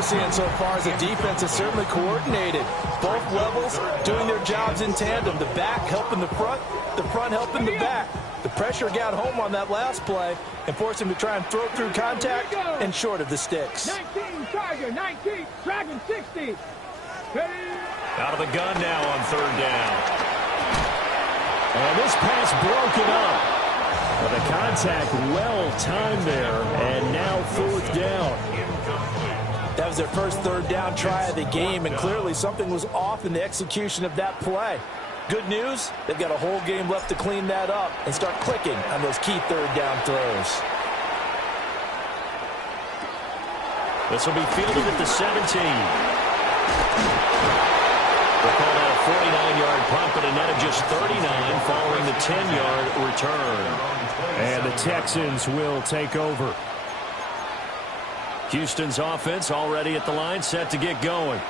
we're seeing so far is the defense is certainly coordinated. Both levels doing their jobs in tandem. The back helping the front helping the back. The pressure got home on that last play and forced him to try and throw through contact and short of the sticks. 19, Tiger, 19, Dragon 60. Out of the gun now on third down. And this pass broken up. But the contact well timed there, and now fourth down. That was their first third down try of the game, and clearly something was off in the execution of that play. Good news, they've got a whole game left to clean that up and start clicking on those key third down throws. This will be fielded at the 17. We'll call that a 49-yard punt, but a net of just 39 following the 10-yard return. And the Texans will take over. Houston's offense already at the line, set to get going.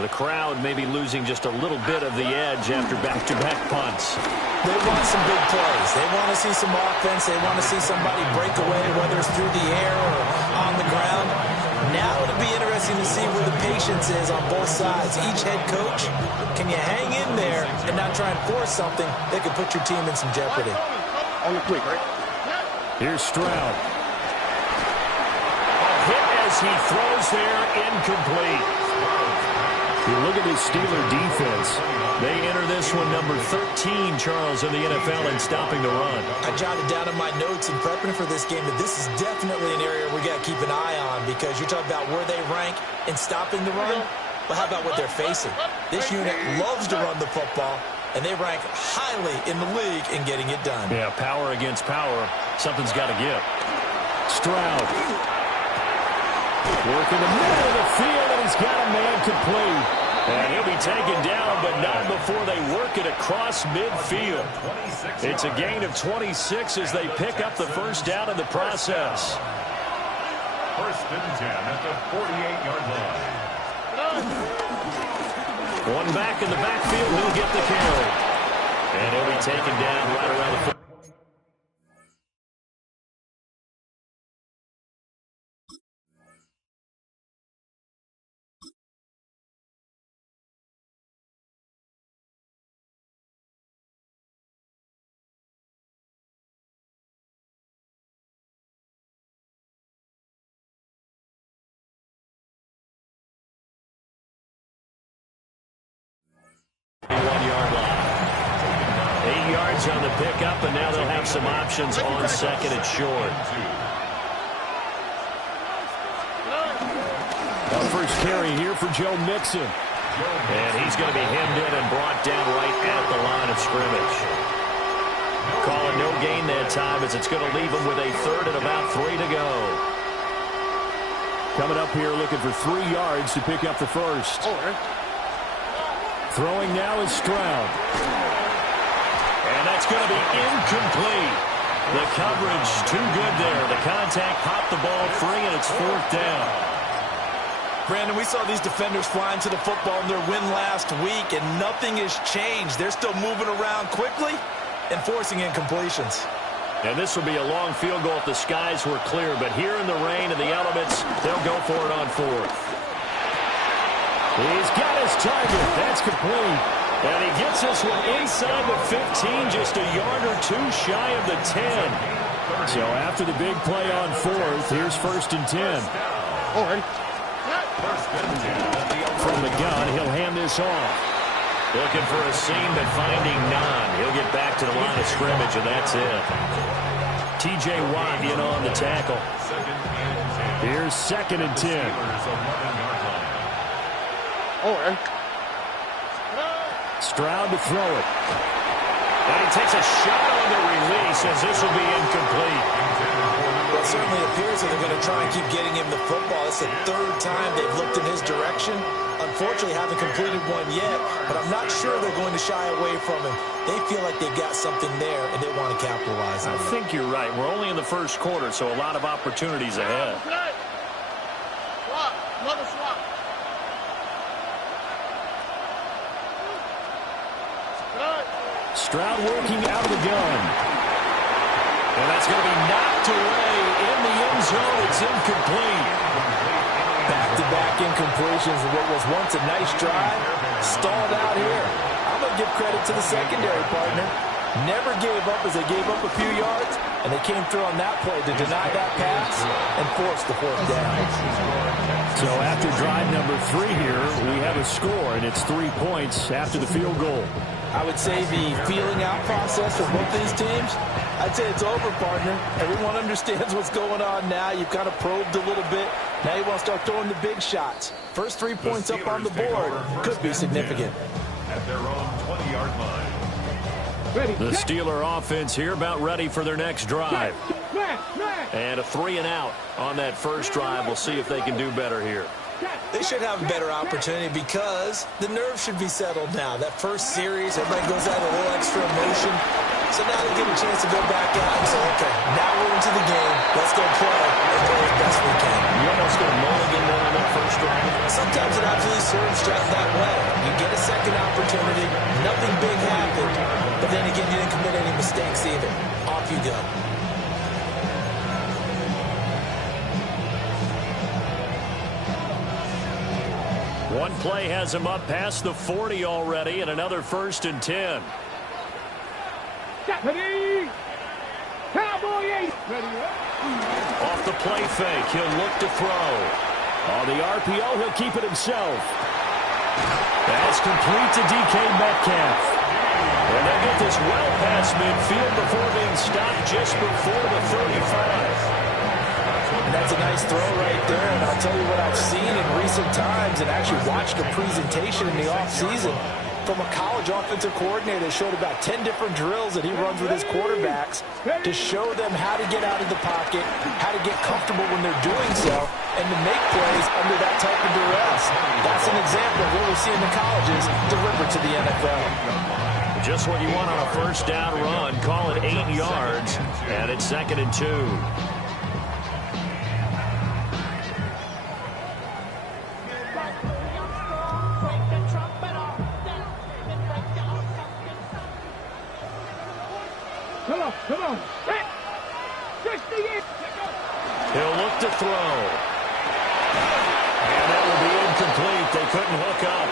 The crowd may be losing just a little bit of the edge after back-to-back punts. They want some big plays. They want to see some offense. They want to see somebody break away, whether it's through the air or on the ground. Now it'll be interesting to see where the patience is on both sides. Each head coach, can you hang in there and not try and force something that could put your team in some jeopardy? On the quick, right? Here's Stroud. A hit as he throws there, incomplete. You look at this Steeler defense. They enter this one number 13, Charles, in the NFL in stopping the run. I jotted down in my notes in prepping for this game that this is definitely an area we got to keep an eye on, because you're talking about where they rank in stopping the run. But how about what they're facing? This unit loves to run the football, and they rank highly in the league in getting it done. Yeah, power against power. Something's got to give. Stroud. Working the middle of the field, and he's got a man complete. And he'll be taken down, but not before they work it across midfield. It's a gain of 26 as they pick up the first down in the process. First and 10 at the 48-yard line. One back in the backfield, he'll get the carry. And he'll be taken down right around the 40. Yard line. 8 yards on the pickup, and now they'll have some options on second and short. Our first carry here for Joe Mixon. And he's going to be hemmed in and brought down right at the line of scrimmage. Call it no gain that time, as it's going to leave him with a third and about 3 to go. Coming up here looking for 3 yards to pick up the first. Throwing now is Stroud. And that's going to be incomplete. The coverage too good there. The contact popped the ball free, and it's fourth down. Brandon, we saw these defenders flying to the football in their win last week, and nothing has changed. They're still moving around quickly and forcing incompletions. And this will be a long field goal if the skies were clear, but here in the rain and the elements, they'll go for it on fourth. He's got his target. That's complete. And he gets this one inside the 15, just a yard or two shy of the 10. So after the big play on fourth, here's first and 10. From the gun, he'll hand this off. Looking for a seam, but finding none. He'll get back to the line of scrimmage, and that's it. T.J. Watt in on the tackle. Here's second and 10. Stroud to throw it. And he takes a shot on the release, as this will be incomplete. Well, it certainly appears that they're going to try and keep getting him the football. It's the third time they've looked in his direction. Unfortunately, haven't completed one yet, but I'm not sure they're going to shy away from him. They feel like they've got something there, and they want to capitalize on it. I think you're right. We're only in the first quarter, so a lot of opportunities ahead. Another swap. Stroud working out of the gun. And that's going to be knocked away in the end zone. It's incomplete. Backed back-to-back incompletions of what was once a nice drive, stalled out here. I'm going to give credit to the secondary, partner. Never gave up as they gave up a few yards, and they came through on that play to deny that pass and force the fourth down. So after drive number 3 here, we have a score, and it's 3 points after the field goal. I would say the feeling out process for both these teams, I'd say it's over, partner. Everyone understands what's going on now. You've kind of probed a little bit. Now you want to start throwing the big shots. First 3 points up on the board could be significant. At their own 20-yard line. The Steeler offense here about ready for their next drive. And a 3-and-out on that first drive. We'll see if they can do better here. They should have a better opportunity because the nerves should be settled now. That first series, everybody goes out a little extra emotion. So now they get a chance to go back out and say, okay, now we're into the game. Let's go play and play as best we can. You almost going to mulligan one on that first drive. Sometimes it absolutely serves just that way. You get a second opportunity. Nothing big happened. But then again, you didn't commit any mistakes either. Off you go. One play has him up past the 40 already, and another 1st and 10. Ready. Cowboy 8. Ready. Off the play fake, he'll look to throw. On the RPO, he'll keep it himself. That's complete to DK Metcalf. And they get this well past midfield before being stopped just before the 35. And that's a nice throw right there. And I'll tell you what I've seen in recent times and actually watched a presentation in the offseason from a college offensive coordinator that showed about 10 different drills that he runs with his quarterbacks to show them how to get out of the pocket, how to get comfortable when they're doing so, and to make plays under that type of duress. That's an example of what we see in the colleges delivered to the NFL. Just what you want on a first down run. Call it 8 yards, and it's 2nd and 2. Come on. 68. He'll look to throw. And that will be incomplete. They couldn't hook up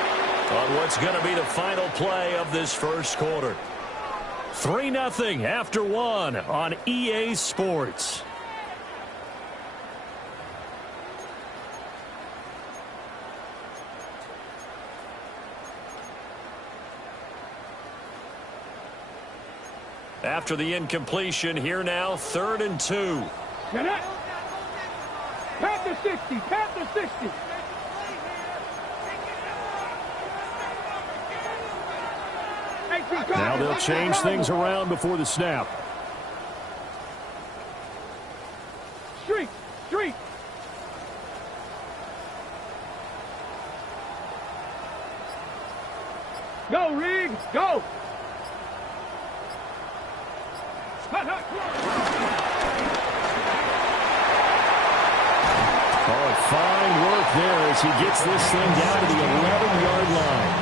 on what's going to be the final play of this first quarter. 3-0 after 1 on EA Sports. After the incompletion, here now, 3rd and 2. Get it. Pat the 60. Pat the 60. Now they'll change things around before the snap. Street. Go, Rig. Go. Oh, fine work there as he gets this thing down to the 11-yard line.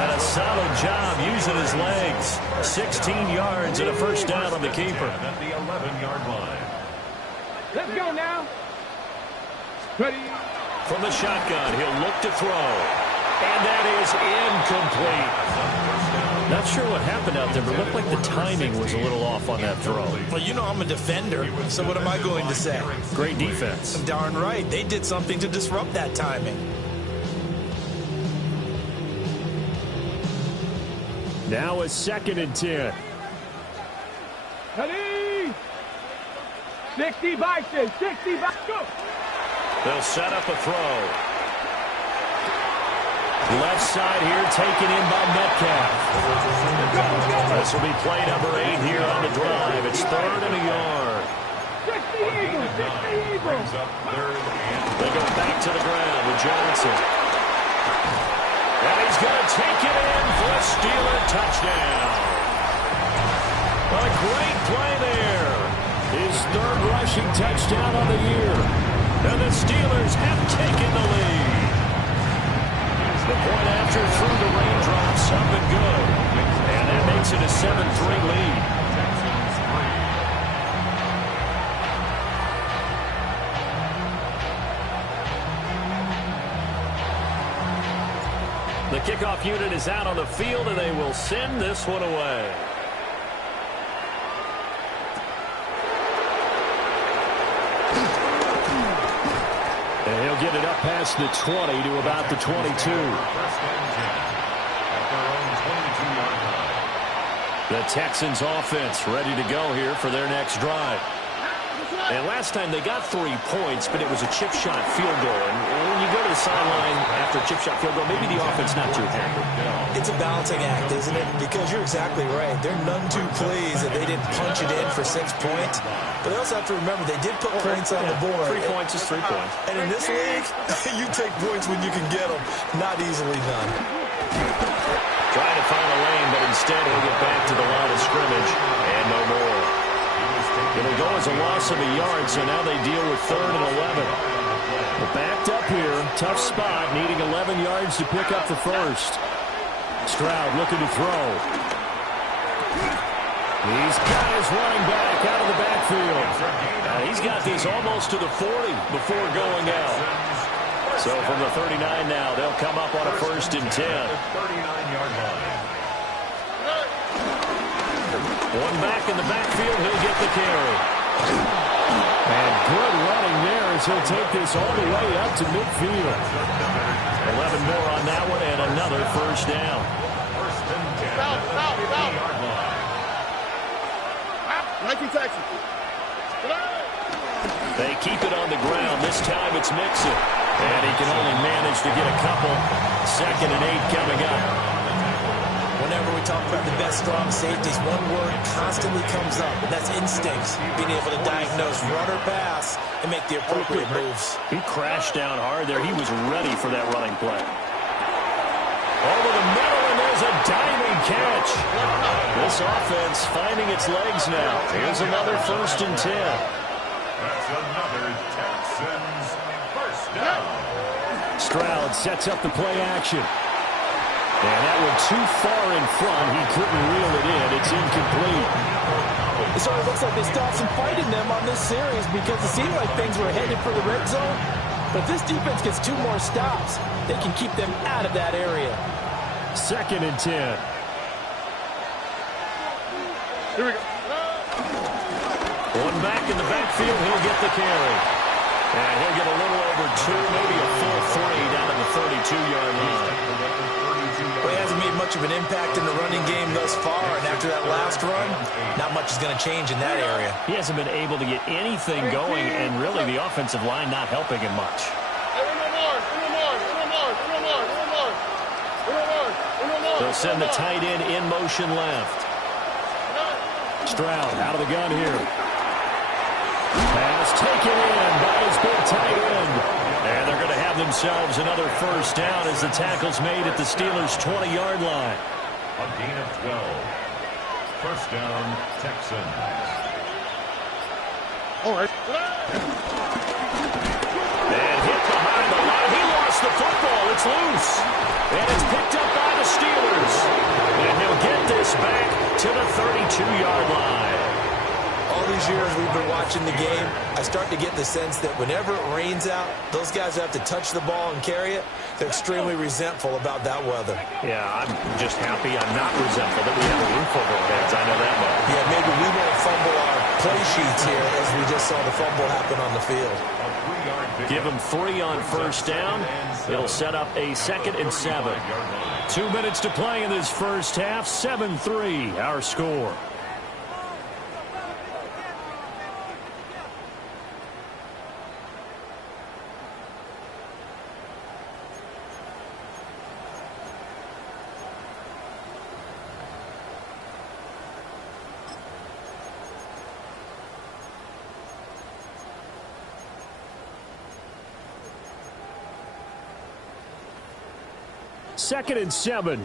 And a solid job using his legs. 16 yards and a first down on the keeper. At the 11-yard line. Let's go now. Ready. From the shotgun, he'll look to throw. And that is incomplete. Not sure what happened out there, but it looked like the timing was a little off on that throw. Well, you know I'm a defender, so what am I going to say? Great defense. Darn right. They did something to disrupt that timing. Now a 2nd and 10. Ready. 60 Bison. 60 Bison. Go. They'll set up a throw. Left side here taken in by Metcalf. This will be play number 8 here on the drive. It's 3rd and a yard. 60 Eagles. 60 Eagles. They go back to the ground with Johnson. And he's going to take it in for a Steeler touchdown. What a great play there. His 3rd rushing touchdown on the year. And the Steelers have taken the lead. The point after through the raindrops up and good. And that makes it a 7-3 lead. Kickoff unit is out on the field, and they will send this one away. And he'll get it up past the 20 to about the 22. The Texans offense ready to go here for their next drive. And last time they got 3 points, but it was a chip shot field goal. And when you go to the sideline after a chip shot field goal, maybe the offense not too happy. It's a balancing act, isn't it? Because you're exactly right. They're none too pleased that they didn't punch it in for 6 points. But they also have to remember they did put points on the board. 3 points is 3 points. And in this league, you take points when you can get them. Not easily done. Trying to find a lane, but instead he'll get back to the line of scrimmage and no more. It'll go as a loss of a yard, so now they deal with 3rd and 11. But backed up here, tough spot, needing 11 yards to pick up the first. Stroud looking to throw. He's got his running back out of the backfield. He's got these almost to the 40 before going out. So from the 39 now, they'll come up on a 1st and 10. 39-yard line. One back in the backfield, he'll get the carry. And good running there as he'll take this all the way up to midfield. 11 more on that one and another 1st down. 1st and 10 at the 50-yard line. They keep it on the ground. This time it's Mixon. And he can only manage to get a couple. 2nd and 8 coming up. Whenever we talk about the best strong safeties, one word constantly comes up, and that's instincts. Being able to diagnose run or pass and make the appropriate moves. He crashed down hard there. He was ready for that running play. Over the middle, and there's a diving catch. This offense finding its legs now. Here's another 1st and 10. That's another Texans 1st down. Stroud sets up the play action. And that one too far in front. He couldn't reel it in. It's incomplete. It sort of looks like they stopped some fight in them on this series because it seemed like things were headed for the red zone. But if this defense gets 2 more stops, they can keep them out of that area. 2nd and 10. Here we go. One back in the backfield. He'll get the carry. And he'll get a little over 2, maybe a full 3 down at the 32-yard line. Well, he hasn't made much of an impact in the running game thus far, and after that last run, not much is going to change in that area. He hasn't been able to get anything going, and really the offensive line not helping him much. They'll send the tight end in motion left. Stroud out of the gun here. Pass taken in by his big tight end. And they're going to have themselves another 1st down as the tackle's made at the Steelers' 20-yard line. A gain of 12. 1st down, Texans. All right. And hit behind the line. He lost the football. It's loose. And it's picked up by the Steelers. And he'll get this back to the 32-yard line. All these years we've been watching the game, I start to get the sense that whenever it rains out, those guys who have to touch the ball and carry it, they're extremely resentful about that weather. Yeah, I'm just happy I'm not resentful that we have a roof over our heads. I know that much. Yeah, maybe we won't fumble our play sheets here as we just saw the fumble happen on the field. Give him 3 on 1st down. It'll set up a 2nd and 7. 2 minutes to play in this 1st half. 7-3, our score. Second and 7.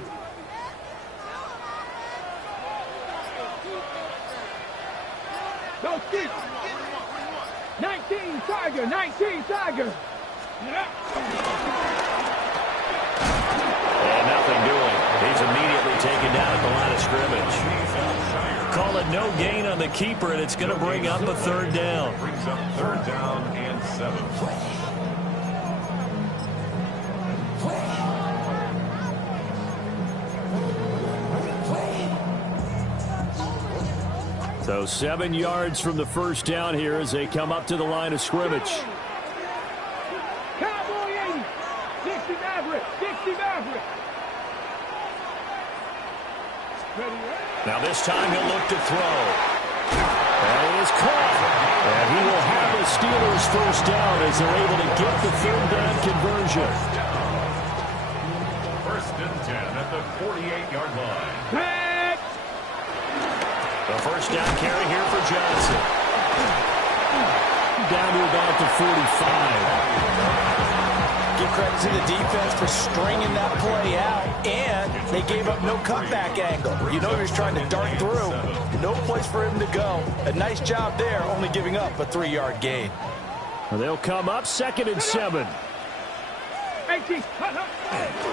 No kick. 19 Tiger. 19 Tiger. And nothing doing. He's immediately taken down at the line of scrimmage. Call it no gain on the keeper, and it's going to bring up a 3rd down. Brings up 3rd down and 7. So 7 yards from the first down here as they come up to the line of scrimmage. Cowboy 80. 60 Maverick. 60 Maverick. Now this time he'll look to throw. And it is caught. And he will have the Steelers first down as they're able to get the third down conversion. First and 10 at the 48-yard line. Back. The first down carry here for Johnson. Down to about the 45. Give credit to the defense for stringing that play out, and they gave up no cutback angle. You know he was trying to dart through. No place for him to go. A nice job there, only giving up a 3-yard gain. Well, they'll come up 2nd and 7. 18.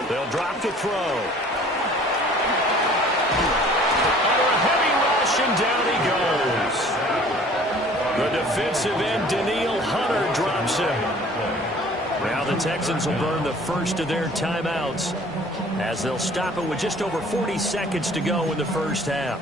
They'll drop to throw. Under a heavy rush, and down he goes. The defensive end, Daniil Hunter, drops him. Now the Texans will burn the first of their timeouts as they'll stop it with just over 40 seconds to go in the first half.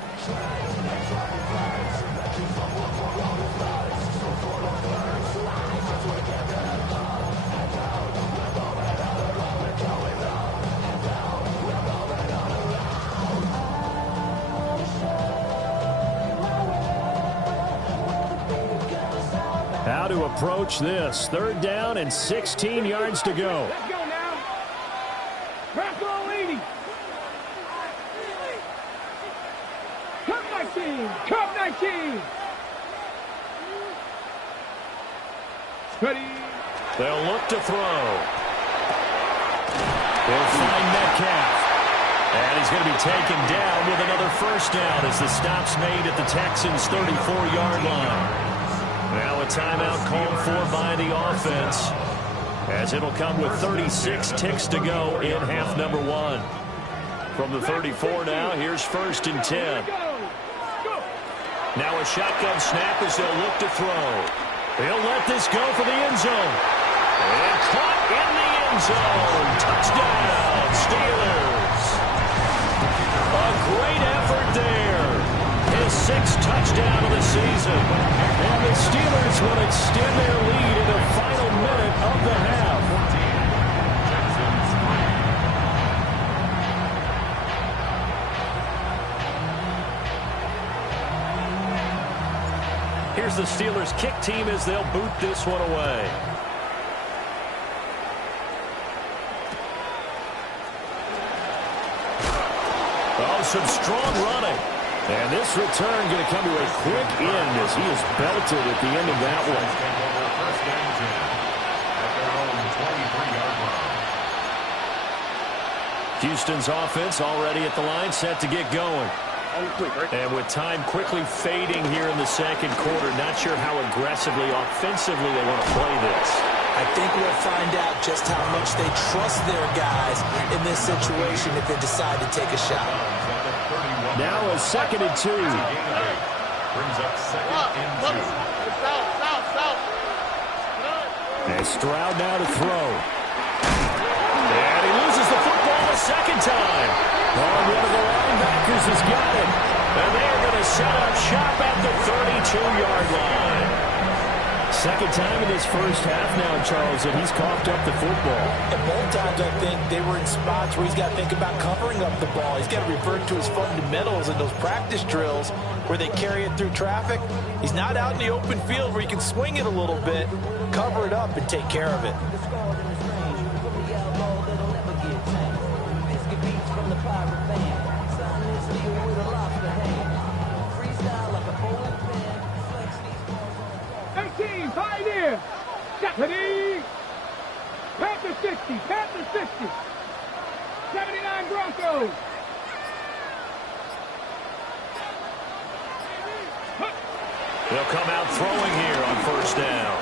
How to approach this. 3rd down and 16 yards to go. Let's go now. Cowboy 80. Cup 19. Cup 19. Ready. They'll look to throw. They'll find Metcalf. And he's going to be taken down with another first down as the stop's made at the Texans' 34-yard line. Now a timeout called for by the offense as it'll come with 36 ticks to go in half number 1. From the 34 now, here's 1st and 10. Now a shotgun snap as they'll look to throw. They'll let this go for the end zone. And caught in the end zone. Touchdown, Steelers. A great effort there. His 6th touchdown of the season. And the Steelers will extend their lead in the final minute of the half. Here's the Steelers kick team as they'll boot this one away. Oh, some strong running. And this return going to come to a quick end as he is belted at the end of that one. First and 10 at their own 23-yard line. Houston's offense already at the line, set to get going. And with time quickly fading here in the second quarter, not sure how aggressively, offensively they want to play this. I think we'll find out just how much they trust their guys in this situation if they decide to take a shot. Now a 2nd and 2. Brings up 2nd and 2. And Stroud now to throw. And he loses the football a second time. Oh, one of the linebackers has got it. And they are going to set up shop at the 32-yard line. Second time in this first half now, Charles, that he's coughed up the football. And both times, I think, they were in spots where he's got to think about covering up the ball. He's got to revert to his fundamentals in those practice drills where they carry it through traffic. He's not out in the open field where he can swing it a little bit, cover it up, and take care of it. Pioneer. Ready. Panther 60. Panther 60. 79 Broncos. They'll come out throwing here on first down.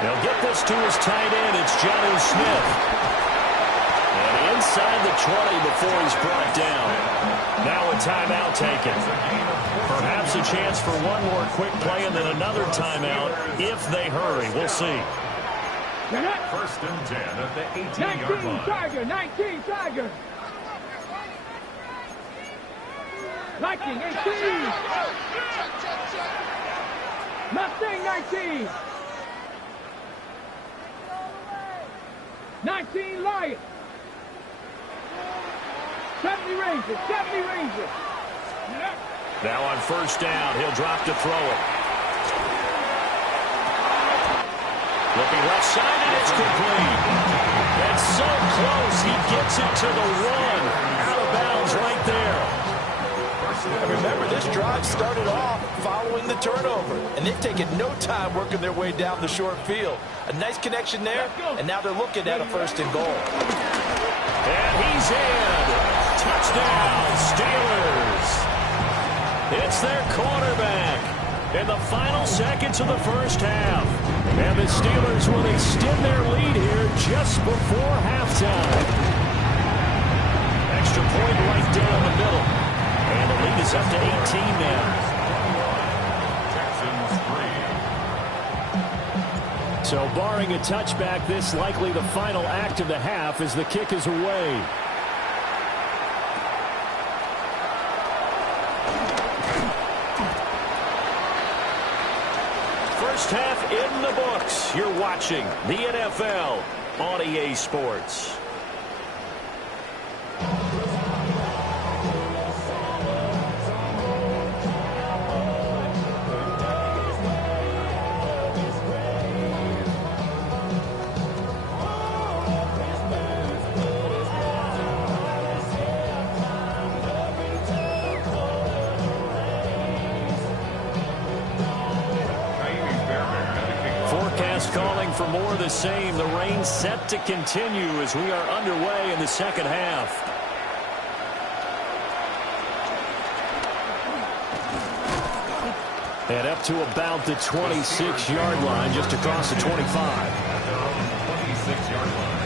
They'll get this to his tight end. It's Jonnu Smith. And inside the 20 before he's brought down. Now a timeout taken. Perhaps a chance for one more quick play and then another timeout if they hurry. We'll see. First and 10 at the 18-yard line. 19 Tiger. Viking 18. Mustang 19. 19 Lion. 70 Rangers. 70 Rangers. Now on first down, he'll drop to throw it. Looking left side, and it's complete. That's so close. He gets it to the one. Out of bounds right there. And remember, this drive started off following the turnover, and they've taken no time working their way down the short field. A nice connection there, and now they're looking at a first and goal. And he's in. Touchdown, Steelers. It's their quarterback in the final seconds of the first half. And the Steelers will extend their lead here just before halftime. Extra point right down the middle. And the lead is up to 18 now. Texans 3. So barring a touchback, this likely the final act of the half as the kick is away. First half in the books. You're watching the NFL on EA Sports. Calling for more of the same. The rain set to continue as we are underway in the second half. And up to about the 26-yard line, just across the 25. 26-yard line.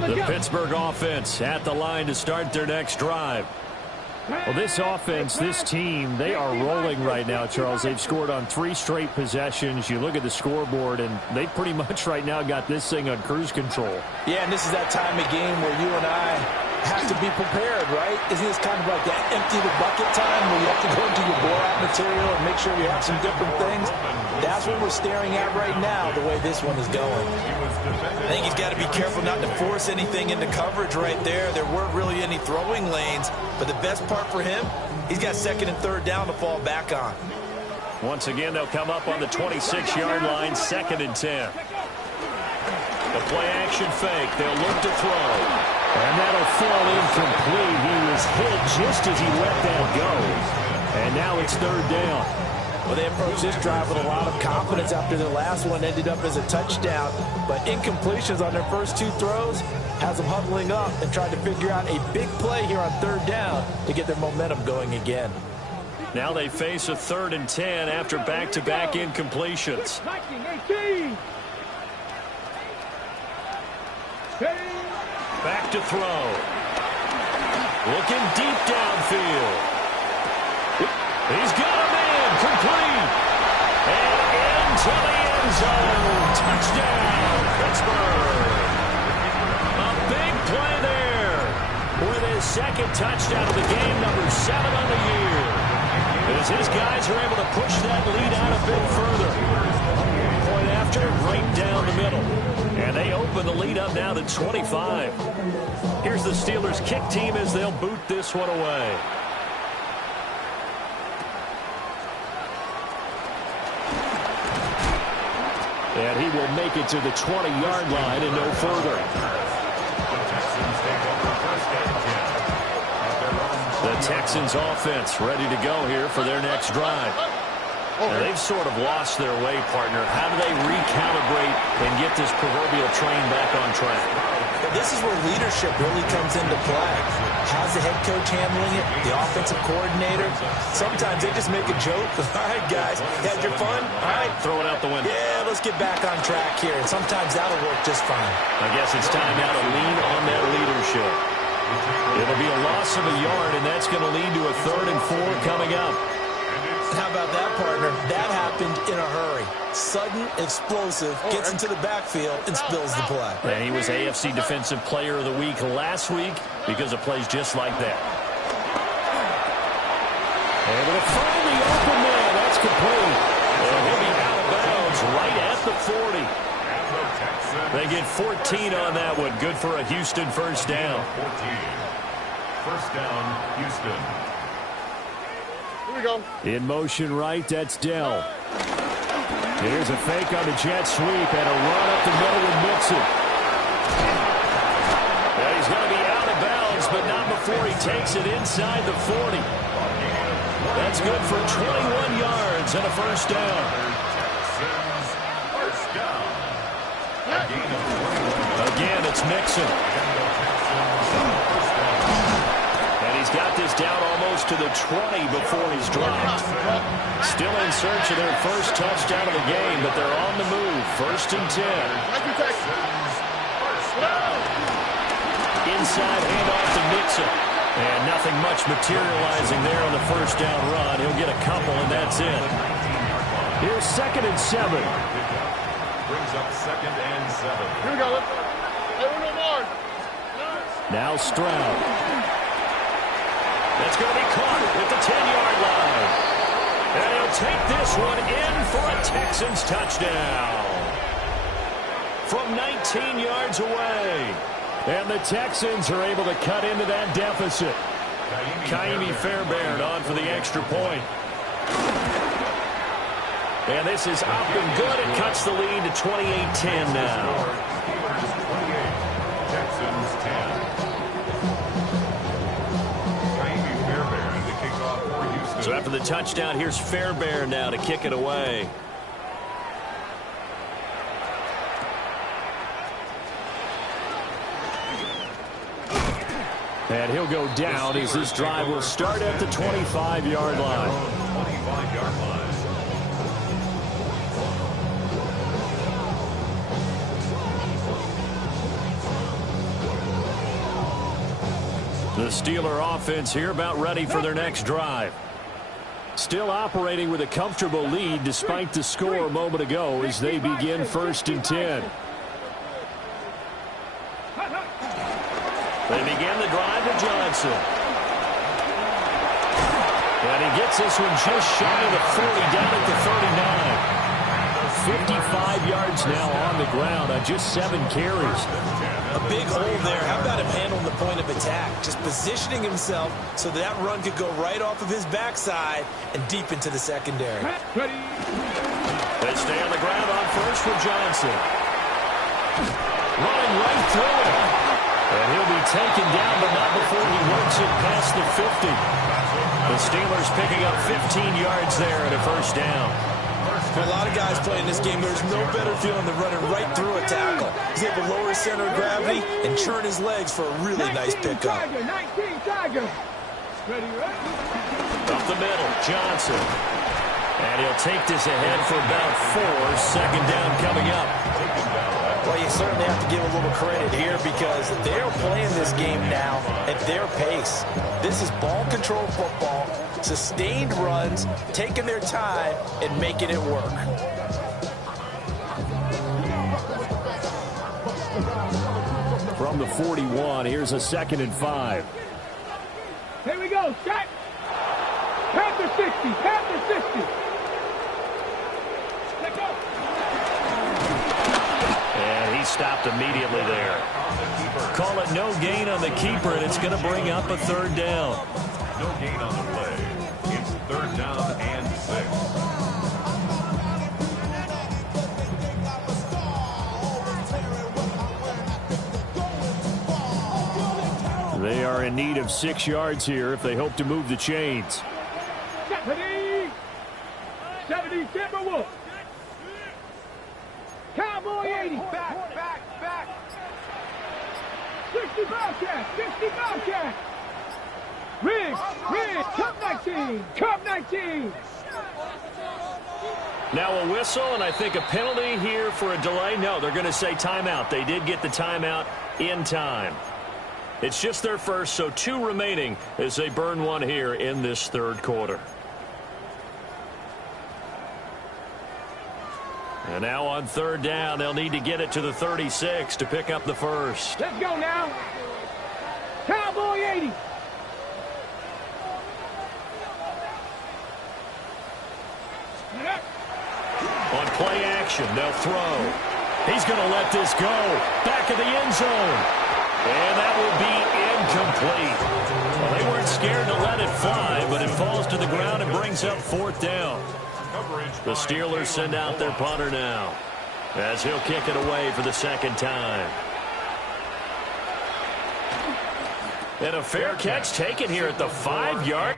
The Pittsburgh offense at the line to start their next drive. Well, this offense, this team, they are rolling right now, Charles. They've scored on 3 straight possessions. You look at the scoreboard, and they pretty much right now got this thing on cruise control. Yeah, and this is that time of game where you and I have to be prepared, right? Isn't this kind of like that empty the bucket time where you have to go into your blowout material and make sure you have some different things? That's what we're staring at right now, the way this one is going. I think he's got to be careful not to force anything into coverage right there. There weren't really any throwing lanes, but the best part for him, he's got second and third down to fall back on. Once again, they'll come up on the 26-yard line, second and 10. The play-action fake. They'll look to throw. And that'll fall incomplete. He was hit just as he let that go. And now it's third down. Well, they approached this drive with a lot of confidence after their last one ended up as a touchdown. But incompletions on their first 2 throws has them huddling up and trying to figure out a big play here on third down to get their momentum going again. Now they face a 3rd and 10 after back-to-back incompletions. Back to throw. Looking deep downfield. He's got a man complete. And into the end zone. Touchdown, Pittsburgh. A big play there with his second touchdown of the game, number 7 on the year. As his guys are able to push that lead out a bit further. Point after, right down the middle. And they open the lead up now to 25. Here's the Steelers kick team as they'll boot this one away. And he will make it to the 20-yard line and no further. The Texans offense ready to go here for their next drive. Now, they've sort of lost their way, partner. How do they recalibrate and get this proverbial train back on track? This is where leadership really comes into play. How's the head coach handling it? The offensive coordinator? Sometimes they just make a joke. All right, guys, had your fun? All right. Throw it out the window. Yeah, let's get back on track here. And sometimes that'll work just fine. I guess it's time now to lean on that leadership. It'll be a loss of a yard, and that's going to lead to a 3rd and 4 coming up. How about that, partner? That happened in a hurry. Sudden, explosive, gets into the backfield, and spills the play. And he was AFC Defensive Player of the Week last week because of plays just like that. Able to find the open man. That's complete. And he'll be out of bounds right at the 40. They get 14 on that one. Good for a Houston first down. 14. First down, Houston. Here we go. In motion right, that's Dell. Here's a fake on the jet sweep and a run up the middle with Mixon. Well, he's going to be out of bounds, but not before he takes it inside the 40. That's good for 21 yards and a first down. First down. Again, it's Mixon. And he's got this down almost to the 20 before he's dropped. Still in search of their first touchdown of the game, but they're on the move. First and 10. Inside handoff to Mixon. And nothing much materializing there on the first down run. He'll get a couple, and that's it. Here's 2nd and 7. Brings up 2nd and 7. Here we go. No more. Now Stroud. That's going to be caught at the 10-yard line. And he'll take this one in for a Texans touchdown. From 19 yards away. And the Texans are able to cut into that deficit. Kaimi Fairbairn on for the extra point. And this is up and good. It cuts the lead to 28-10 now. Texans 10. Kaimi Fairbairn to kick off for Houston. So after the touchdown, here's Fairbairn now to kick it away. And he'll go down as this drive will start at the 25-yard line. 25-yard line. The Steeler offense here about ready for their next drive. Still operating with a comfortable lead despite the score a moment ago as they begin 1st and 10. They begin the drive with Johnson. And he gets this one just shy of the 40, down at the 39. 55 yards now on the ground on just 7 carries. A big hole there. How about him handling the point of attack? Just positioning himself so that run could go right off of his backside and deep into the secondary. They stay on the ground on first with Johnson. Running right through it. And he'll be taken down, but not before he works it past the 50. The Steelers picking up 15 yards there and a first down. For a lot of guys playing this game, there's no better feeling than running right through a tackle. He's able to lower his center of gravity and churn his legs for a really nice pickup. 19 Tiger. Ready, ready. Up the middle, Johnson. And he'll take this ahead for about 4. Second down coming up. Well, you certainly have to give a little credit here because they're playing this game now at their pace. This is ball control football, sustained runs, taking their time and making it work. From the 41, here's a 2nd and 5. Here we go. Shot. Panther 60. Panther 60. Let go. And he stopped immediately there. Call it no gain on the keeper, and it's going to bring up a 3rd down. No gain on the play. It's 3rd down and 6. They are in need of 6 yards here if they hope to move the chains. 70 Timberwolves. Cowboy 80. Back. 60 Bobcat. 60 Bobcat. Rig. Cup 19. Cup 19. Now a whistle, and I think a penalty here for a delay. No, they're going to say timeout. They did get the timeout in time. It's just their first, so 2 remaining as they burn one here in this 3rd quarter. And now on third down, they'll need to get it to the 36 to pick up the first. Let's go now. Cowboy 80. On play action, they'll throw. He's going to let this go. Back of the end zone. And that will be incomplete. Well, they weren't scared to let it fly, but it falls to the ground and brings up fourth down. The Steelers send out their punter now, as he'll kick it away for the second time. And a fair catch taken here at the 5-yard.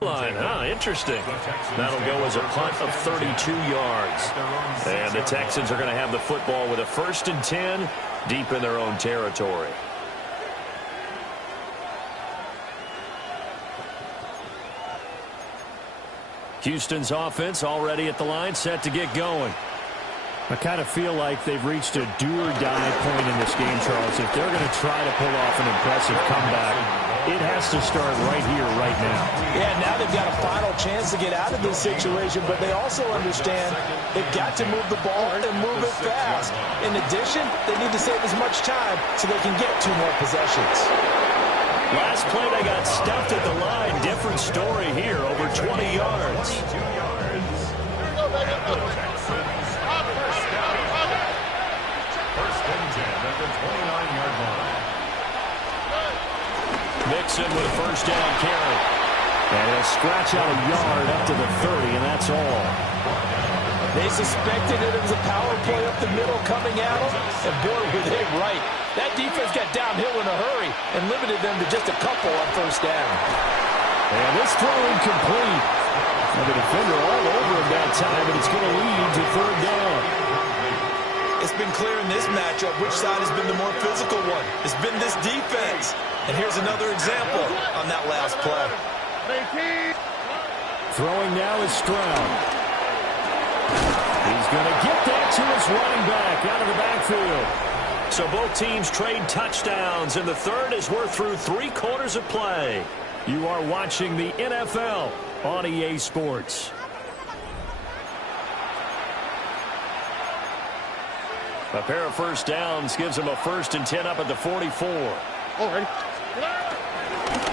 Line, interesting. That'll go as a punt of 32 yards. And the Texans are going to have the football with a 1st and 10 deep in their own territory. Houston's offense already at the line, set to get going. I kind of feel like they've reached a do-or-die point in this game, Charles. If they're going to try to pull off an impressive comeback, it has to start right here, right now. Yeah, now they've got a final chance to get out of this situation, but they also understand they've got to move the ball and move it fast. In addition, they need to save as much time so they can get 2 more possessions. Last play, they got stuffed at the line. Different story here, over 20 yards. Mixon with a first down carry. And he'll scratch out a yard up to the 30, and that's all. They suspected it was a power play up the middle coming at them, and boy, were they right. That defense got downhill in a hurry and limited them to just a couple on first down. And this throw incomplete. And the defender all over him that time, and it's going to lead to third down. It's been clear in this matchup which side has been the more physical one. It's been this defense. And here's another example on that last play. Throwing now is Stroud. He's going to get that to his running back out of the backfield. So both teams trade touchdowns, and the third as we're through 3 quarters of play. You are watching the NFL on EA Sports. A pair of first downs gives them a 1st and 10 up at the 44. All right.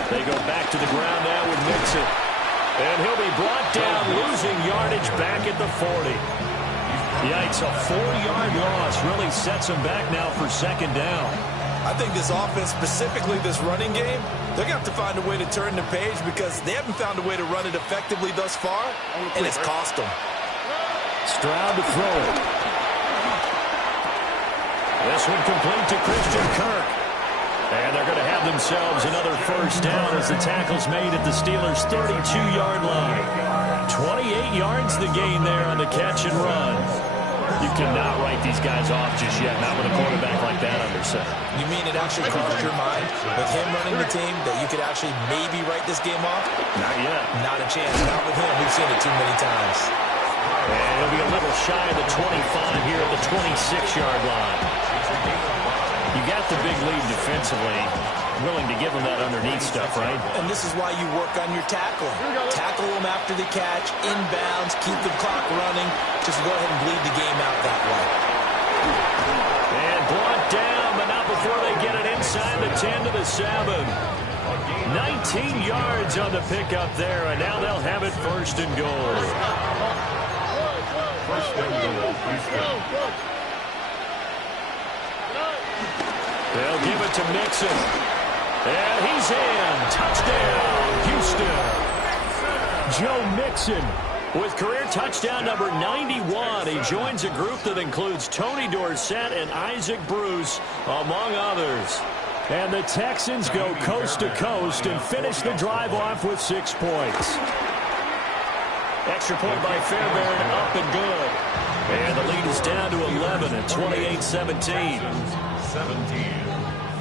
They go back to the ground now with Mixon. And he'll be brought down, losing yardage back at the 40. Yikes, a 4-yard loss really sets him back now for second down. I think this offense, specifically this running game, they're going to have to find a way to turn the page because they haven't found a way to run it effectively thus far, and it's cost them. Stroud to throw it. This one complete to Christian Kirk. And they're going to have themselves another first down as the tackle's made at the Steelers' 32-yard line. 28 yards the gain there on the catch and run. You cannot write these guys off just yet, not with a quarterback like that under center. You mean it actually crossed your mind with him running the team that you could actually maybe write this game off? Not yet. Not a chance. Not with him. We've seen it too many times. And it'll be a little shy of the 25 here at the 26-yard line. You got the big lead defensively, willing to give them that underneath stuff, right? And this is why you work on your tackling. Tackle them after the catch, inbounds, keep the clock running. Just go ahead and bleed the game out that way. And brought down, but not before they get it inside the 10 to the 7. 19 yards on the pickup there, and now they'll have it 1st and goal. First and goal, Houston. They'll give it to Mixon. And he's in. Touchdown, Houston. Joe Mixon with career touchdown number 91. He joins a group that includes Tony Dorsett and Isaac Bruce, among others. And the Texans go coast to coast and finish the drive off with 6 points. Extra point by Fairbairn, up and good. And the lead is down to 11 at 28-17. 17.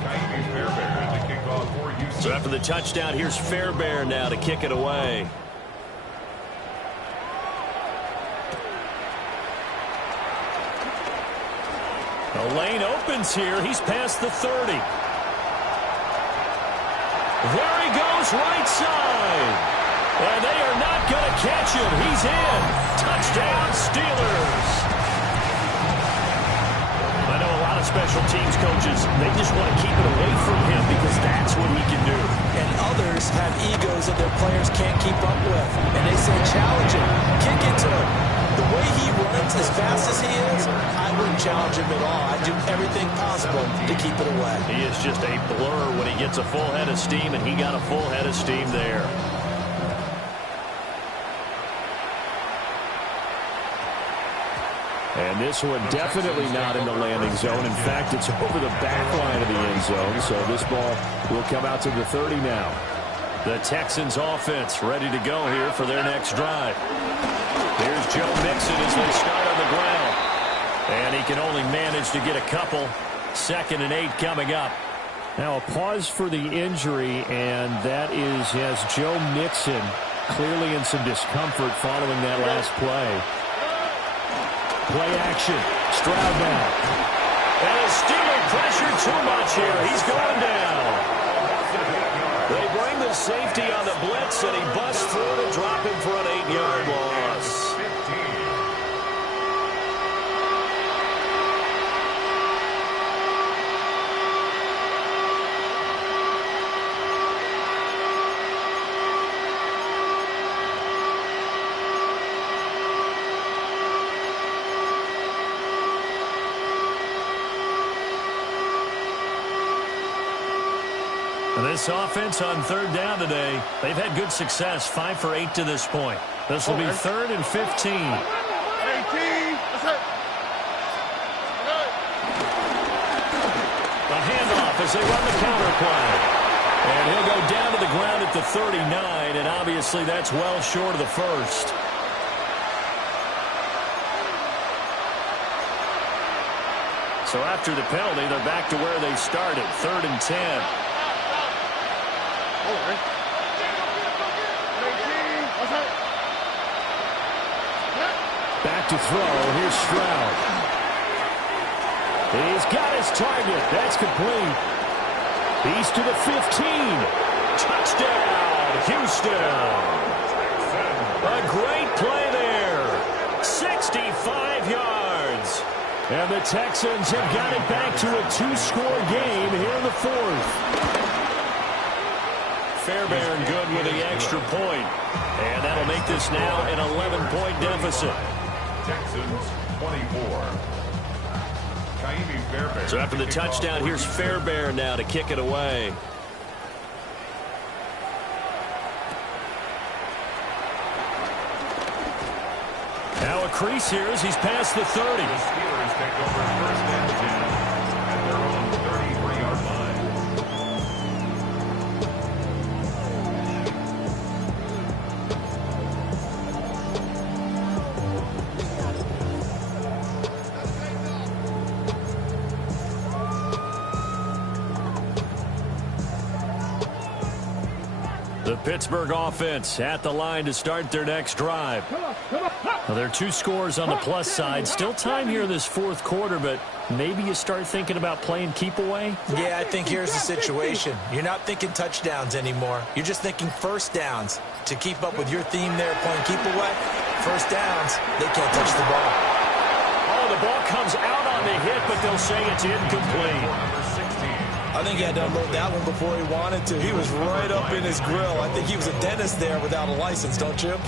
Kaimi Fairbairn to kick off for Houston. So after the touchdown, here's Fairbairn now to kick it away. The lane opens here. He's past the 30. There he goes, right side. And they are not going to catch him. He's in. Touchdown, Steelers. I know a lot of special teams coaches, they just want to keep it away from him because that's what he can do. And others have egos that their players can't keep up with. And they say challenge him, kick it to him. The way he runs as fast as he is, I wouldn't challenge him at all. I'd do everything possible to keep it away. He is just a blur when he gets a full head of steam, and he got a full head of steam there. And this one definitely not in the landing zone. In fact, it's over the back line of the end zone. So this ball will come out to the 30 now. The Texans offense ready to go here for their next drive. Here's Joe Mixon as they start on the ground. And he can only manage to get a couple. 2nd and 8 coming up. Now a pause for the injury, and that is, yes, Joe Mixon clearly in some discomfort following that last play. Play action. Stroud now. And a Steeler pressure too much here. He's going down. They bring the safety on the blitz, and he busts through to drop him for an 8-yard loss. This offense on 3rd down today, they've had good success, 5 for 8 to this point. This will be 3rd and 15. A handoff as they run the counter play. And he'll go down to the ground at the 39, and obviously that's well short of the first. So after the penalty, they're back to where they started, 3rd and 10. Back to throw. Here's Stroud. He's got his target. That's complete. He's to the 15. Touchdown, Houston. A great play there. 65 yards. And the Texans have got it back to a 2-score game here in the 4th. Fairbairn good with the extra point. And that'll make this now an 11-point deficit. Texans 24. Kaimi Fairbairn. So after the touchdown, here's Fairbairn now to kick it away. Now a crease here as he's past the 30. The Steelers take over 1st and 10 at their own 33-yard line. The Pittsburgh offense at the line to start their next drive. Well, there are 2 scores on the plus side. Still time here in this 4th quarter, but maybe you start thinking about playing keep away? Yeah, I think here's the situation. You're not thinking touchdowns anymore. You're just thinking 1st downs. To keep up with your theme there, playing keep away, 1st downs, they can't touch the ball. Oh, the ball comes out on the hit, but they'll say it's incomplete. I think he had to unload that one before he wanted to. He was right up in his grill. I think he was a dentist there without a license, don't you?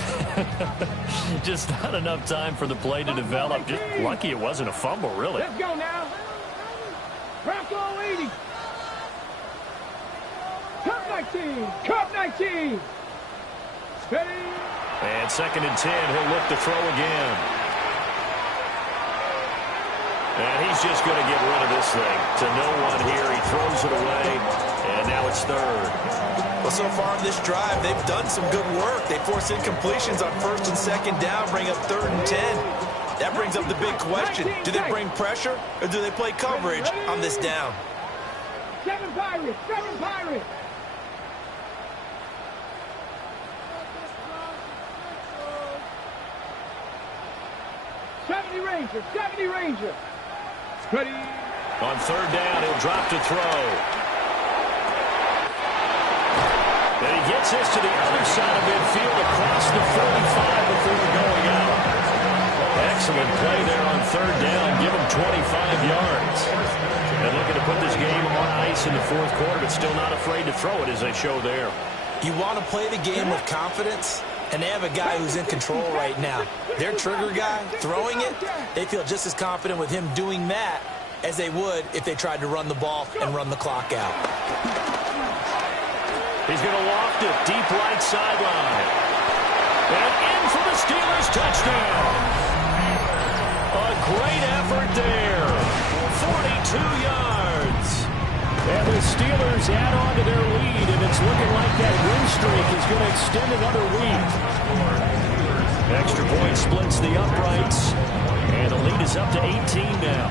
Just not enough time for the play to develop. Just lucky it wasn't a fumble, really. Let's go now. Crack all 80. Cup 19. Cup 19. Steady. And 2nd and 10. He'll look to throw again. And he's just going to get rid of this thing to no one here. He throws it away, and now it's 3rd. Well, so far in this drive, they've done some good work. They force incompletions on 1st and 2nd down, bring up 3rd and 10. That brings up the big question. Do they bring pressure or do they play coverage on this down? 7 Pirates, 7 Pirates. Ranger, 70 Ranger. Ready. On 3rd down, he'll drop to throw. And he gets this to the other side of midfield across the 45 before going out. Excellent play there on 3rd down. Give him 25 yards. And looking to put this game on ice in the 4th quarter, but still not afraid to throw it as they show there. You want to play the game with confidence, and they have a guy who's in control right now. Their trigger guy, throwing it, they feel just as confident with him doing that as they would if they tried to run the ball and run the clock out. He's going to loft it deep right sideline. And in for the Steelers touchdown. A great effort there. 42 yards. And the Steelers add on to their lead, and it's looking like that win streak is going to extend another week. Extra point splits the uprights, and the lead is up to 18 now.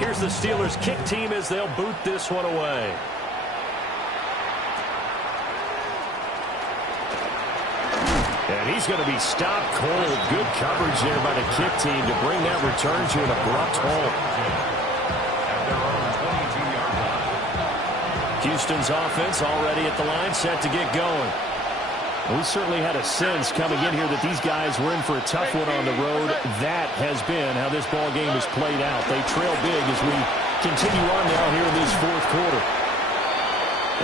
Here's the Steelers kick team as they'll boot this one away. And he's going to be stopped cold. Good coverage there by the kick team to bring that return to an abrupt halt. Houston's offense already at the line, set to get going. We certainly had a sense coming in here that these guys were in for a tough one on the road. That has been how this ball game has played out. They trail big as we continue on now here in this 4th quarter.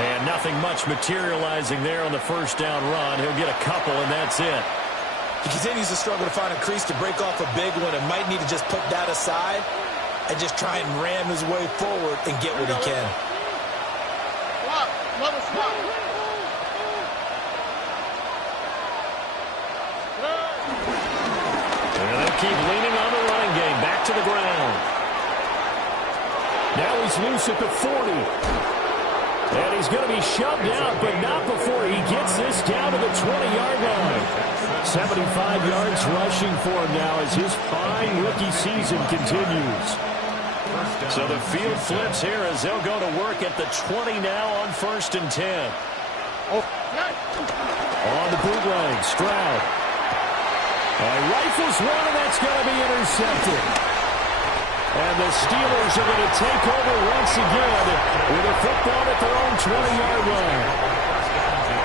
And nothing much materializing there on the 1st down run. He'll get a couple, and that's it. He continues to struggle to find a crease to break off a big one and might need to just put that aside and just try and ram his way forward and get what he can. Level swap. And they'll keep leaning on the running game. Back to the ground. Now he's loose at the 40. And he's going to be shoved out, but not before he gets this down to the 20-yard line. 75 yards rushing for him now as his fine rookie season continues. So the field flips here as they'll go to work at the 20 now on 1st and 10. On the bootleg, Stroud. Rifles one, and that's going to be intercepted. And the Steelers are going to take over once again with a football at their own 20-yard line.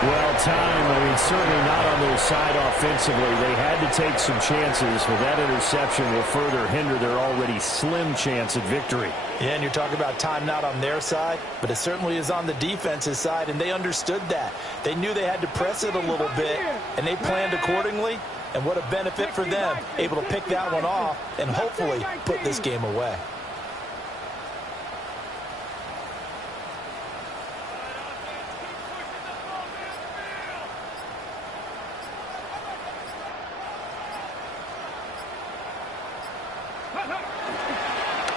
Well, time, certainly not on their side offensively. They had to take some chances, but that interception will further hinder their already slim chance at victory. Yeah, and you're talking about time not on their side, but it certainly is on the defense's side, and they understood that. They knew they had to press it a little bit, and they planned accordingly, and what a benefit for them, able to pick that one off and hopefully put this game away.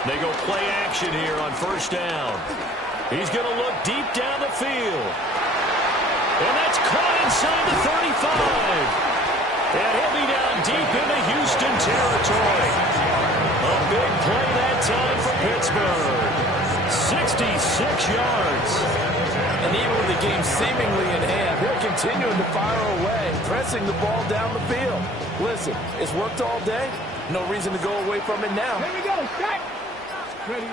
They go play action here on 1st down. He's going to look deep down the field. And that's caught inside the 35. And he'll be down deep into Houston territory. A big play that time for Pittsburgh. 66 yards. And even with the game seemingly in hand, they're continuing to fire away, pressing the ball down the field. Listen, it's worked all day. No reason to go away from it now. Here we go, set. Ready.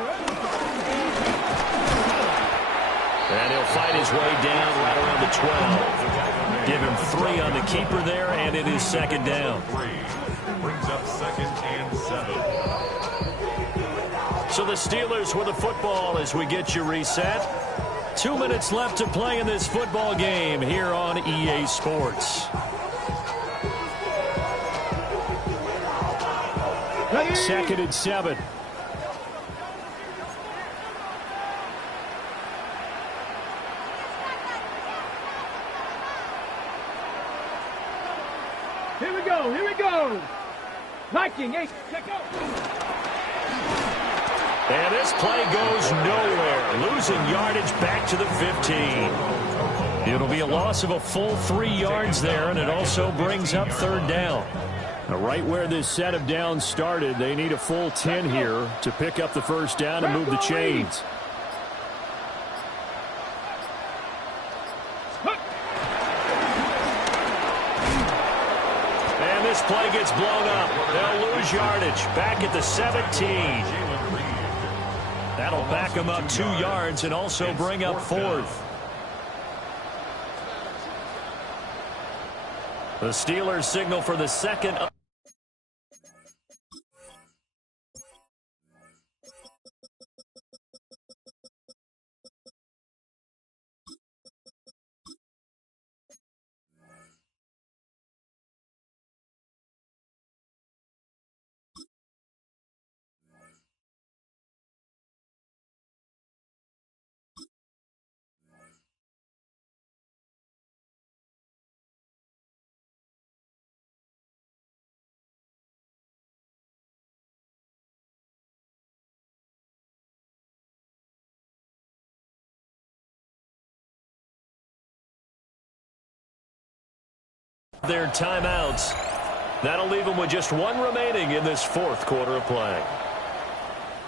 And he'll fight his way down right around the 12. Give him 3 on the keeper there, and it is 2nd down. Brings up 2nd and 7. So the Steelers with the football as we get you reset. 2 minutes left to play in this football game here on EA Sports. 2nd and 7. Here we go. Viking, 8, check out. And this play goes nowhere. Losing yardage back to the 15. It'll be a loss of a full 3 yards there, and it also brings up third down. Now, right where this set of downs started, they need a full 10 here to pick up the first down and move the chains. And this play gets blown up. They'll lose yardage. Back at the 17. That'll back them up 2 yards and also bring up fourth. The Steelers signal for the second. Their timeouts. That'll leave them with just one remaining in this fourth quarter of play.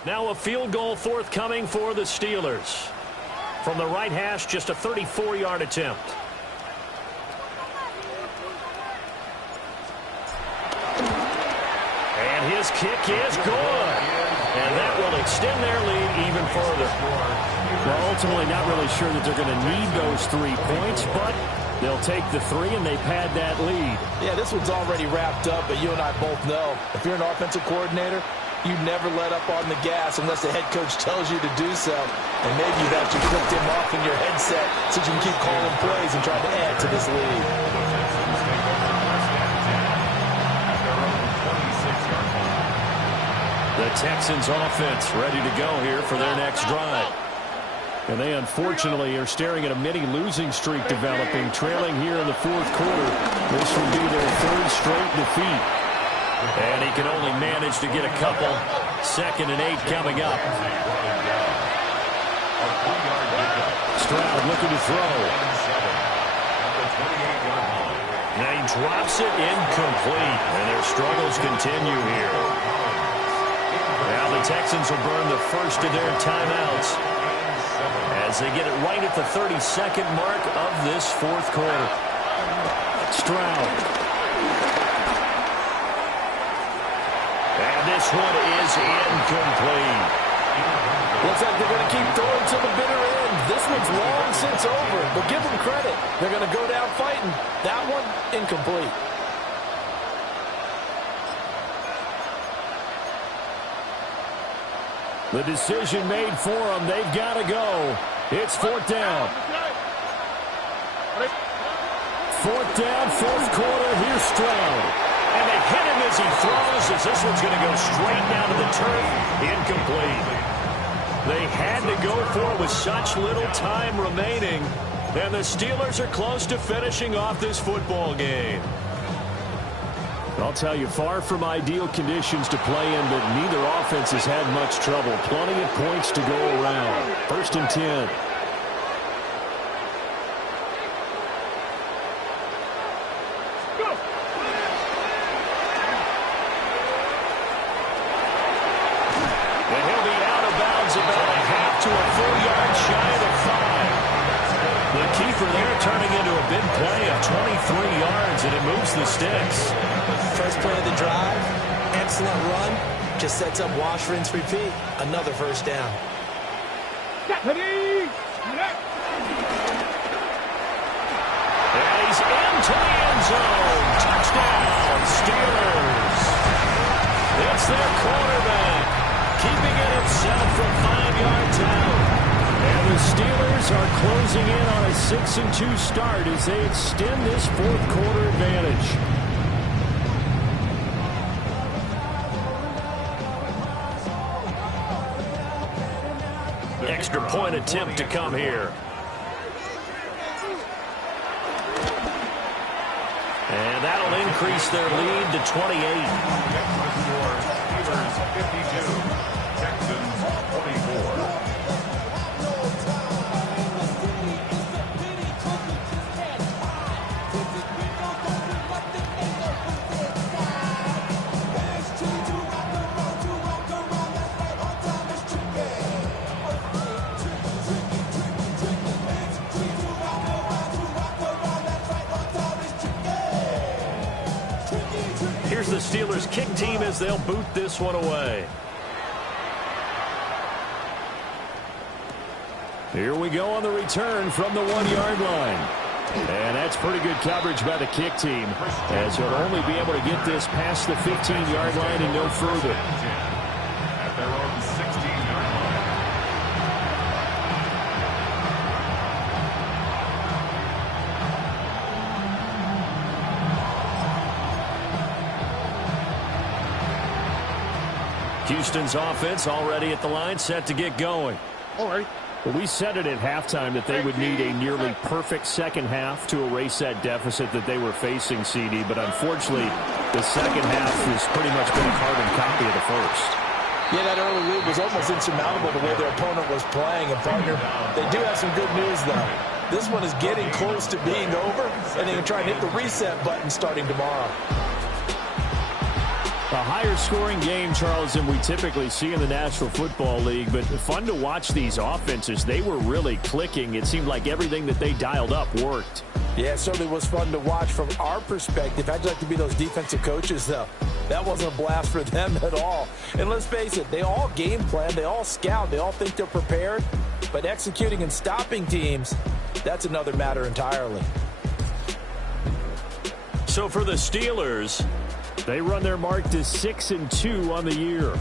Now a field goal forthcoming for the Steelers. From the right hash, just a 34-yard attempt. And his kick is good. And that will extend their lead even further. Well, ultimately not really sure that they're going to need those 3 points, but they'll take the 3 and they pad that lead. Yeah, this one's already wrapped up, but you and I both know if you're an offensive coordinator, you never let up on the gas unless the head coach tells you to do so. And maybe you've actually clicked him off in your headset so you can keep calling plays and trying to add to this lead. The Texans offense ready to go here for their next drive. And they unfortunately are staring at a mini losing streak developing, trailing here in the fourth quarter. This will be their 3rd straight defeat. And he can only manage to get a couple. 2nd and 8 coming up. Stroud looking to throw. Now he drops it incomplete. And their struggles continue here. Now the Texans will burn the first of their timeouts as they get it right at the 32nd mark of this fourth quarter. Stroud. And this one is incomplete. Looks like they're going to keep throwing to the bitter end. This one's long since over, but give them credit. They're going to go down fighting. That one, incomplete. The decision made for them. They've got to go. It's 4th down. 4th down, fourth quarter. Here's Stroud. And they hit him as he throws, as this one's going to go straight down to the turf. Incomplete. They had to go for it with such little time remaining. And the Steelers are close to finishing off this football game. I'll tell you, far from ideal conditions to play in, but neither offense has had much trouble. Plenty of points to go around. 1st and 10. And he'll be out of bounds about a half to a full yard shy of the 5. The keeper there turning into a big play of 23 yards, and it moves the sticks. First play of the drive, excellent run, just sets up wash, rinse, repeat. Another first down. And he's into the end zone. Touchdown, Steelers. It's their quarterback, keeping it himself from 5 yards out. And the Steelers are closing in on a 6-2 start as they extend this fourth quarter advantage. Extra point attempt to come here. And that'll increase their lead to 28. Steelers 52, Texans 24. Here's the Steelers kick team as they'll boot this one away. Here we go on the return from the 1-yard line. And that's pretty good coverage by the kick team, as he'll only be able to get this past the 15-yard line and no further. At their own 16-yard line. Houston's offense already at the line, set to get going. All right. Well, we said it at halftime that they would need a nearly perfect second half to erase that deficit that they were facing, CD. But unfortunately, the second half has pretty much been a carbon copy of the first. Yeah, that early lead was almost insurmountable the way their opponent was playing. And, partner, they do have some good news, though. This one is getting close to being over, and they can try and hit the reset button starting tomorrow. A higher-scoring game, Charles, than we typically see in the National Football League, but fun to watch these offenses. They were really clicking. It seemed like everything that they dialed up worked. Yeah, it certainly was fun to watch from our perspective. How'd you like to be those defensive coaches, though? That wasn't a blast for them at all. And let's face it, they all game plan, they all scout, they all think they're prepared, but executing and stopping teams, that's another matter entirely. So for the Steelers, they run their mark to 6-2 on the year.